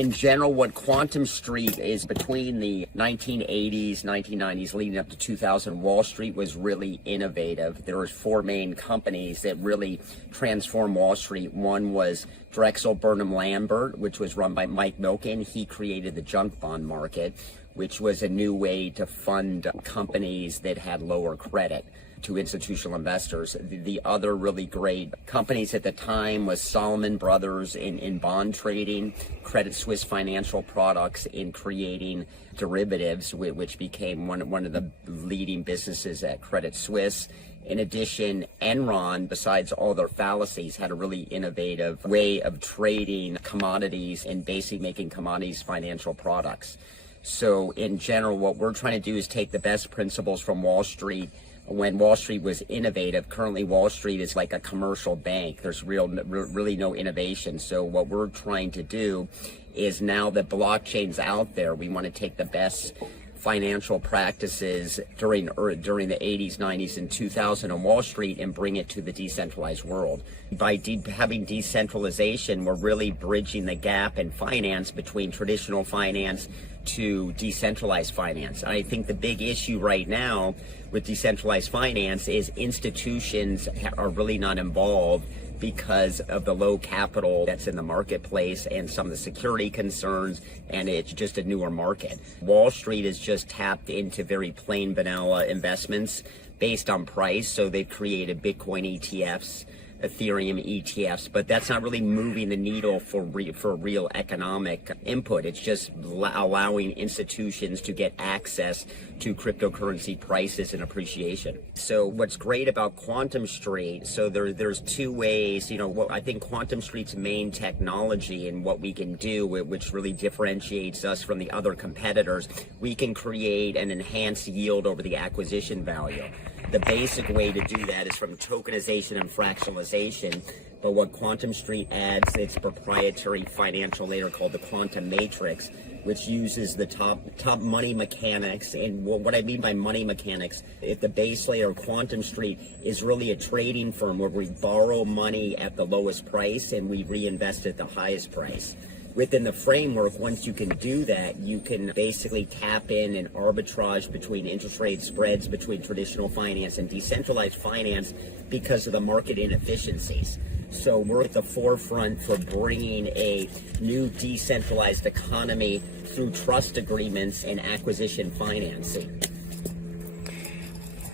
In general, what Quantum Street is, between the 1980s, 1990s, leading up to 2000, Wall Street was really innovative. There were four main companies that really transformed Wall Street. One was Drexel Burnham Lambert, which was run by Mike Milken. He created the junk bond market, which was a new way to fund companies that had lower credit to institutional investors. The other really great companies at the time was Salomon Brothers in bond trading, Credit Suisse Financial Products in creating derivatives, which became one of the leading businesses at Credit Suisse. In addition, Enron, besides all their fallacies, had a really innovative way of trading commodities and basically making commodities financial products. So in general, what we're trying to do is take the best principles from Wall Street. When Wall Street was innovative, currently Wall Street is like a commercial bank. There's really no innovation. So what we're trying to do is, now that blockchain's out there, we want to take the best financial practices during the 80s, 90s, and 2000 on Wall Street and bring it to the decentralized world. By having decentralization, we're really bridging the gap in finance between traditional finance to decentralized finance. I think the big issue right now with decentralized finance is institutions are really not involved because of the low capital that's in the marketplace and some of the security concerns, and it's just a newer market. Wall Street has just tapped into very plain vanilla investments based on price, so they've created Bitcoin ETFs, Ethereum ETFs, but that's not really moving the needle for real economic input. It's just allowing institutions to get access to cryptocurrency prices and appreciation. So what's great about Quantum Street, so there's two ways, what I think Quantum Street's main technology and what we can do, which really differentiates us from the other competitors, we can create an enhanced yield over the acquisition value. The basic way to do that is from tokenization and fractionalization, but what Quantum Street adds, its proprietary financial layer called the quantum matrix, which uses the top money mechanics. And what I mean by money mechanics, if the base layer of Quantum Street is really a trading firm where we borrow money at the lowest price and we reinvest at the highest price. Within the framework, once you can do that, you can basically tap in and arbitrage between interest rate spreads between traditional finance and decentralized finance because of the market inefficiencies. So we're at the forefront for bringing a new decentralized economy through trust agreements and acquisition financing.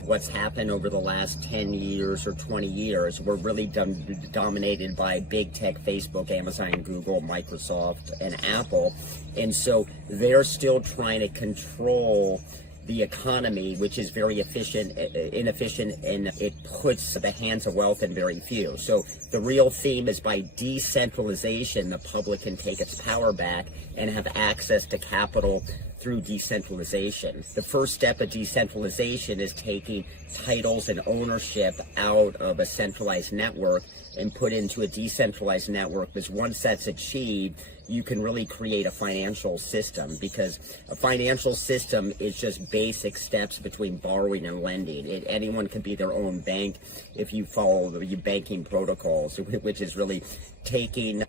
What's happened over the last 10 years or 20 years, we're really dominated by big tech, Facebook, Amazon, Google, Microsoft, and Apple. And so they're still trying to control the economy, which is very inefficient, and it puts the hands of wealth in very few. So the real theme is, by decentralization, the public can take its power back and have access to capital through decentralization. The first step of decentralization is taking titles and ownership out of a centralized network and put into a decentralized network, because once that's achieved, you can really create a financial system, because a financial system is just basic steps between borrowing and lending. Anyone can be their own bank if you follow the banking protocols, which is really getting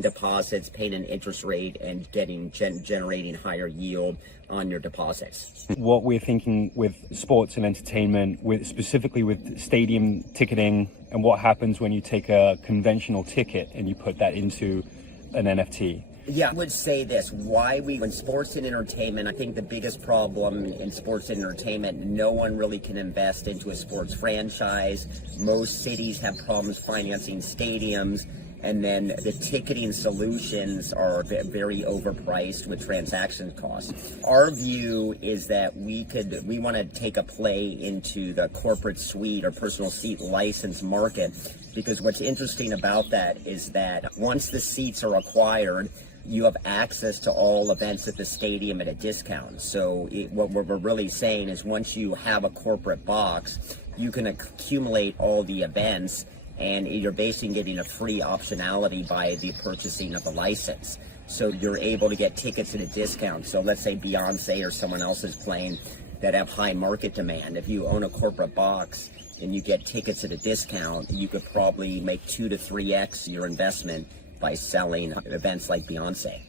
deposits, paying an interest rate, and generating higher yield on your deposits. What we're thinking with sports and entertainment, specifically with stadium ticketing, and what happens when you take a conventional ticket and you put that into an NFT. Yeah, I would say this, when sports and entertainment, I think the biggest problem in sports and entertainment, no one really can invest into a sports franchise. Most cities have problems financing stadiums, and then the ticketing solutions are very overpriced with transaction costs. Our view is that we want to take a play into the corporate suite or personal seat license market, because what's interesting about that is that once the seats are acquired, you have access to all events at the stadium at a discount. So what we're really saying is, once you have a corporate box, you can accumulate all the events, and you're basically getting a free optionality by the purchasing of the license. So you're able to get tickets at a discount. So let's say Beyonce or someone else is playing that have high market demand. If you own a corporate box and you get tickets at a discount, you could probably make 2 to 3x your investment by selling events like Beyonce.